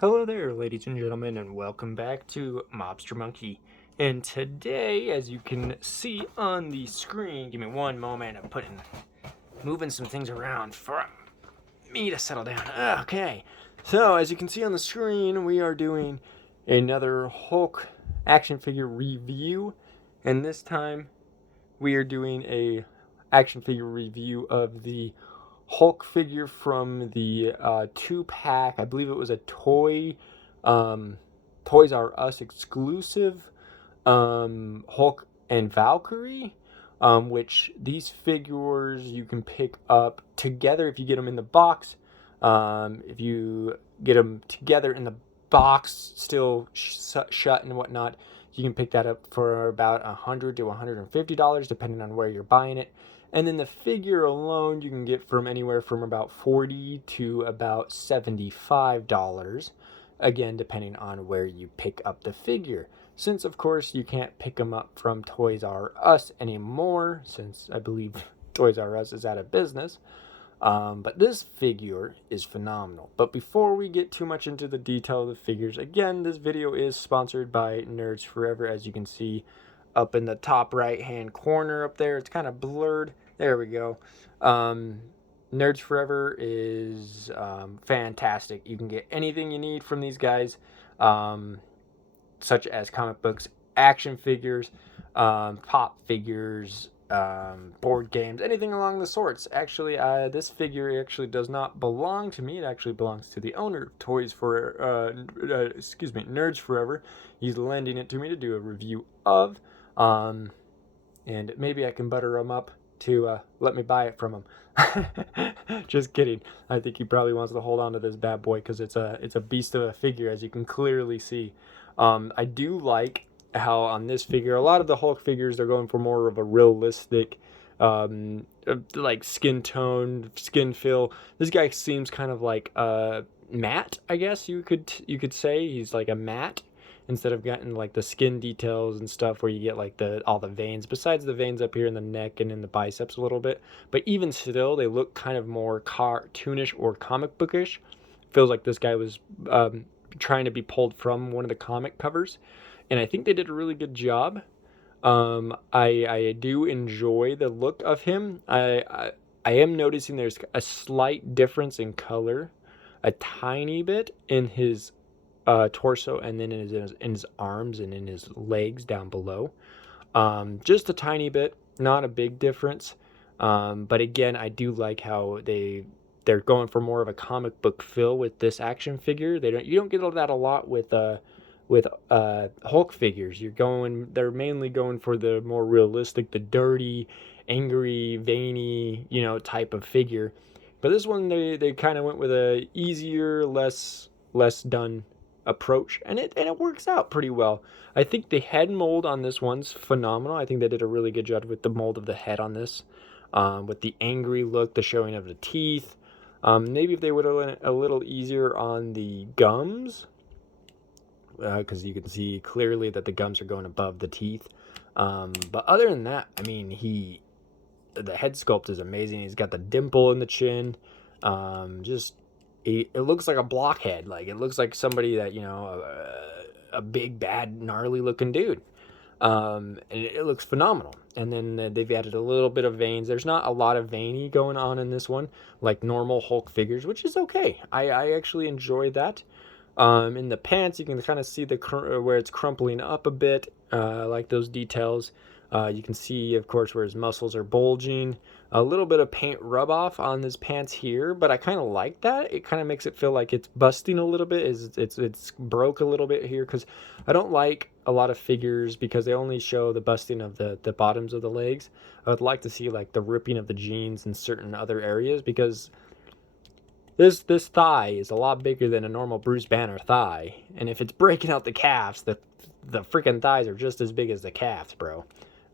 Hello there, ladies and gentlemen, and welcome back to Mobster Monkey. And today, as you can see on the screen, give me one moment. I'm moving some things around for me to settle down. Okay, so as you can see on the screen, we are doing another Hulk action figure review, and this time we are doing a action figure review of the Hulk figure from the 2-pack. I believe it was a Toys R Us exclusive, Hulk and Valkyrie, which these figures you can pick up together if you get them in the box. If you get them together in the box, still shut and whatnot, you can pick that up for about $100 to $150, depending on where you're buying it. And then the figure alone you can get from anywhere from about $40 to about $75, again, depending on where you pick up the figure. Since, of course, you can't pick them up from Toys R Us anymore, since I believe Toys R Us is out of business. But this figure is phenomenal. But before we get too much into the detail of the figures, again, this video is sponsored by Nerds Forever, as you can see up in the top right hand corner up there. It's kind of blurred. There we go. Nerds Forever is fantastic. You can get anything you need from these guys, such as comic books, action figures, pop figures, board games, anything along the sorts. Actually, this figure actually does not belong to me. It actually belongs to the owner of Nerds Forever. He's lending it to me to do a review of, and maybe I can butter him up to let me buy it from him. Just kidding. I think he probably wants to hold on to this bad boy because it's a beast of a figure, as you can clearly see. I do like how on this figure, a lot of the Hulk figures, they're going for more of a realistic, like skin tone, skin feel. This guy seems kind of like matte, I guess you could say. He's like a matte instead of getting like the skin details and stuff where you get like all the veins, besides the veins up here in the neck and in the biceps a little bit. But even still, they look kind of more cartoonish or comic bookish. Feels like this guy was trying to be pulled from one of the comic covers, and I think they did a really good job. I do enjoy the look of him. I am noticing there's a slight difference in color, a tiny bit in his torso, and then in his arms and in his legs down below. Just a tiny bit, not a big difference. But again, I do like how they're going for more of a comic book feel with this action figure. You don't get that a lot with Hulk figures. They're mainly going for the more realistic, the dirty, angry, veiny, type of figure. But this one, they kind of went with a easier, less done approach, and it works out pretty well. I think the head mold on this one's phenomenal. I think they did a really good job with the mold of the head on this, with the angry look, the showing of the teeth. Maybe if they would have went a little easier on the gums, because you can see clearly that the gums are going above the teeth. But other than that, I mean, the head sculpt is amazing. He's got the dimple in the chin. It looks like a blockhead. Like, it looks like somebody that, a big, bad, gnarly looking dude. And it looks phenomenal. And then they've added a little bit of veins. There's not a lot of veiny going on in this one, like normal Hulk figures, which is okay. I actually enjoy that. In the pants, you can kind of see where it's crumpling up a bit, like those details. You can see, of course, where his muscles are bulging. A little bit of paint rub off on his pants here, but I kind of like that. It kind of makes it feel like it's busting a little bit. It's broke a little bit here, because I don't like a lot of figures because they only show the busting of the bottoms of the legs. I would like to see like the ripping of the jeans in certain other areas, because this thigh is a lot bigger than a normal Bruce Banner thigh, and if it's breaking out the calves, the freaking thighs are just as big as the calves, bro.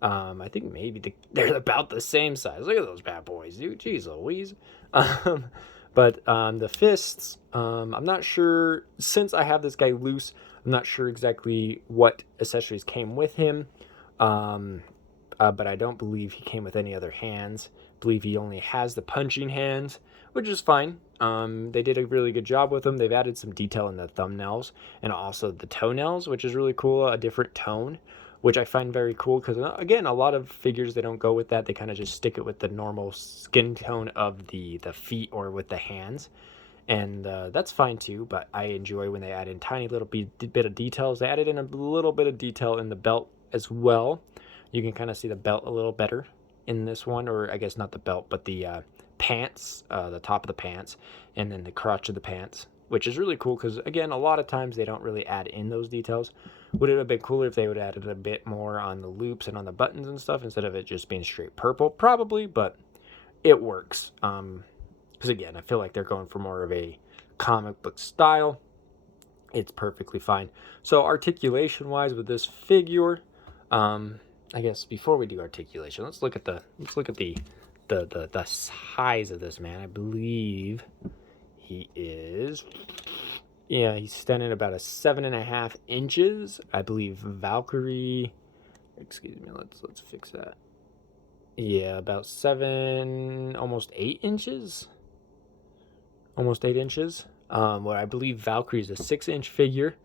I think maybe they're about the same size. Look at those bad boys, dude. Jeez Louise. But the fists, I'm not sure. Since I have this guy loose, I'm not sure exactly what accessories came with him. But I don't believe he came with any other hands. I believe he only has the punching hands, which is fine. They did a really good job with them. They've added some detail in the thumbnails and also the toenails, which is really cool, a different tone, which I find very cool because, again, a lot of figures, they don't go with that. They kind of just stick it with the normal skin tone of the feet or with the hands. And that's fine too, but I enjoy when they add in tiny little bit of details. They added in a little bit of detail in the belt as well. You can kind of see the belt a little better in this one, or I guess not the belt, but the pants, the top of the pants, and then the crotch of the pants, which is really cool because, again, a lot of times they don't really add in those details. Would it have been cooler if they would have added a bit more on the loops and on the buttons and stuff instead of it just being straight purple? Probably, but it works. Because, again, I feel like they're going for more of a comic book style. It's perfectly fine. So articulation wise with this figure, I guess before we do articulation, let's look at the size of this man. I believe he is, yeah, he's standing about a 7.5 inches. I believe Valkyrie, excuse me, let's fix that. Yeah, about 7, almost 8 inches. Almost 8 inches. What I believe Valkyrie is a 6-inch figure.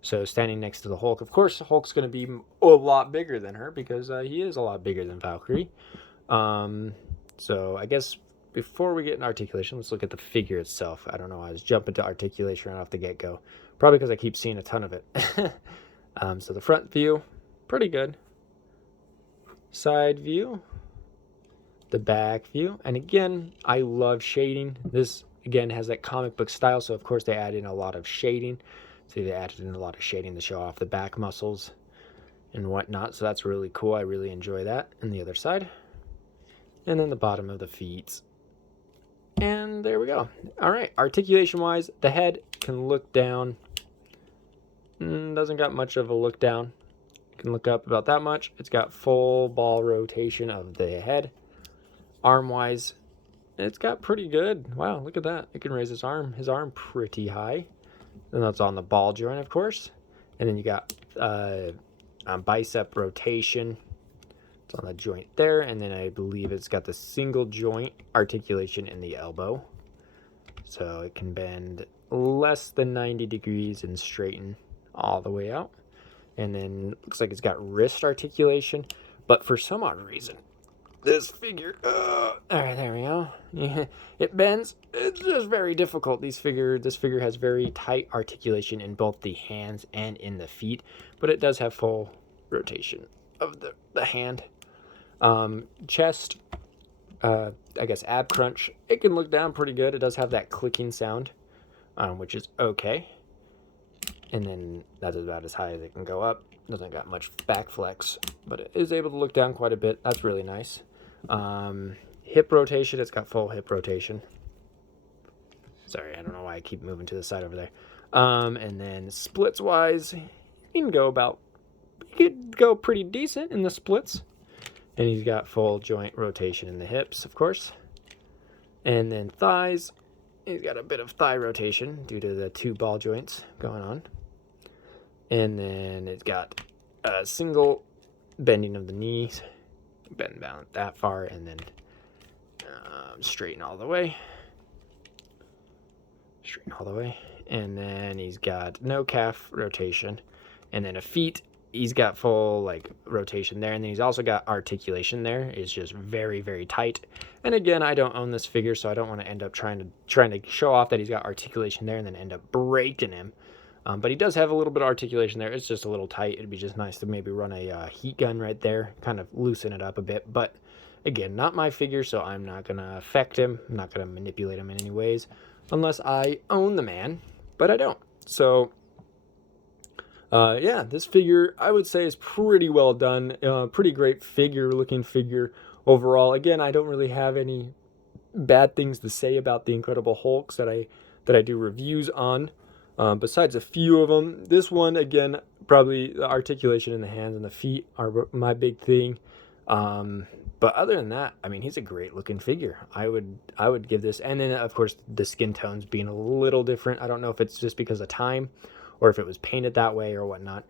So standing next to the Hulk, of course, Hulk's going to be a lot bigger than her because he is a lot bigger than Valkyrie. So I guess before we get in articulation, let's look at the figure itself. I don't know, I was jumping to articulation right off the get-go. Probably because I keep seeing a ton of it. So the front view, pretty good. Side view. The back view. And again, I love shading. This, again, has that comic book style, so of course they add in a lot of shading. So they added in a lot of shading to show off the back muscles and whatnot. So that's really cool. I really enjoy that. And the other side. And then the bottom of the feet. And there we go. All right. Articulation-wise, the head can look down. Doesn't got much of a look down. Can look up about that much. It's got full ball rotation of the head. Arm-wise, it's got pretty good. Wow, look at that. It can raise his arm pretty high. And that's on the ball joint, of course. And then you got bicep rotation. It's on the joint there. And then I believe it's got the single joint articulation in the elbow. So it can bend less than 90 degrees and straighten all the way out. And then looks like it's got wrist articulation. But for some odd reason, this figure, all right, there we go. Yeah, it bends. It's just very difficult. This figure has very tight articulation in both the hands and in the feet, but it does have full rotation of the hand. Chest, I guess ab crunch. It can look down pretty good. It does have that clicking sound, which is okay. And then that's about as high as it can go up. Doesn't got much back flex, but it is able to look down quite a bit. That's really nice. Hip rotation, it's got full hip rotation. Sorry, I don't know why I keep moving to the side over there. And then splits wise, you could go pretty decent in the splits. And he's got full joint rotation in the hips, of course. And then thighs, he's got a bit of thigh rotation due to the 2 ball joints going on. And then it's got a single bending of the knees, bend down that far, and then straighten all the way. Straighten all the way. And then he's got no calf rotation. And then a feet, he's got full rotation there. And then he's also got articulation there. It's just very, very tight. And again, I don't own this figure, so I don't want to end up trying to show off that he's got articulation there and then end up breaking him. But he does have a little bit of articulation there. It's just a little tight. It'd be just nice to maybe run a heat gun right there, kind of loosen it up a bit. But again, not my figure, so I'm not going to affect him. I'm not going to manipulate him in any ways unless I own the man, but I don't. So, yeah, this figure, I would say, is pretty well done. Pretty great looking figure overall. Again, I don't really have any bad things to say about the Incredible Hulks that I do reviews on. Besides a few of them, this one, again, probably the articulation in the hands and the feet are my big thing. But other than that, I mean, he's a great looking figure. I would give this, and then of course the skin tones being a little different. I don't know if it's just because of time or if it was painted that way or whatnot.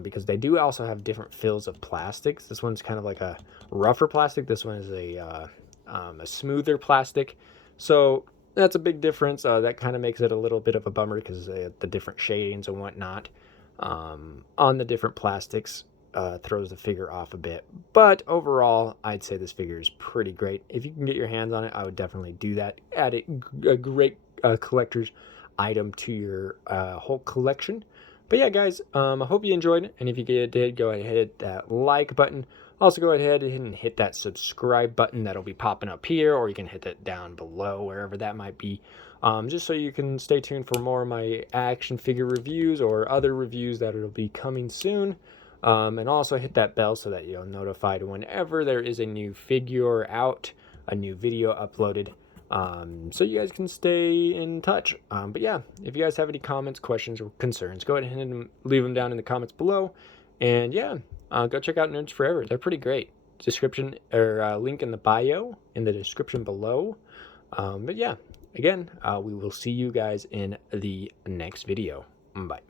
Because they do also have different fills of plastics. This one's kind of like a rougher plastic. This one is a smoother plastic. So that's a big difference. That kind of makes it a little bit of a bummer because the different shadings and whatnot on the different plastics throws the figure off a bit. But overall, I'd say this figure is pretty great. If you can get your hands on it, I would definitely do that. Add a great collector's item to your whole collection. But yeah, guys, I hope you enjoyed it. And if you did, go ahead and hit that like button. Also, go ahead and hit that subscribe button that'll be popping up here, or you can hit it down below, wherever that might be, just so you can stay tuned for more of my action figure reviews or other reviews that will be coming soon. And also hit that bell so that you're notified whenever there is a new figure out, a new video uploaded, so you guys can stay in touch. But yeah, if you guys have any comments, questions, or concerns, go ahead and leave them down in the comments below. And yeah, go check out Nerds Forever. They're pretty great. Description or link in the bio in the description below. But yeah, again, we will see you guys in the next video. Bye.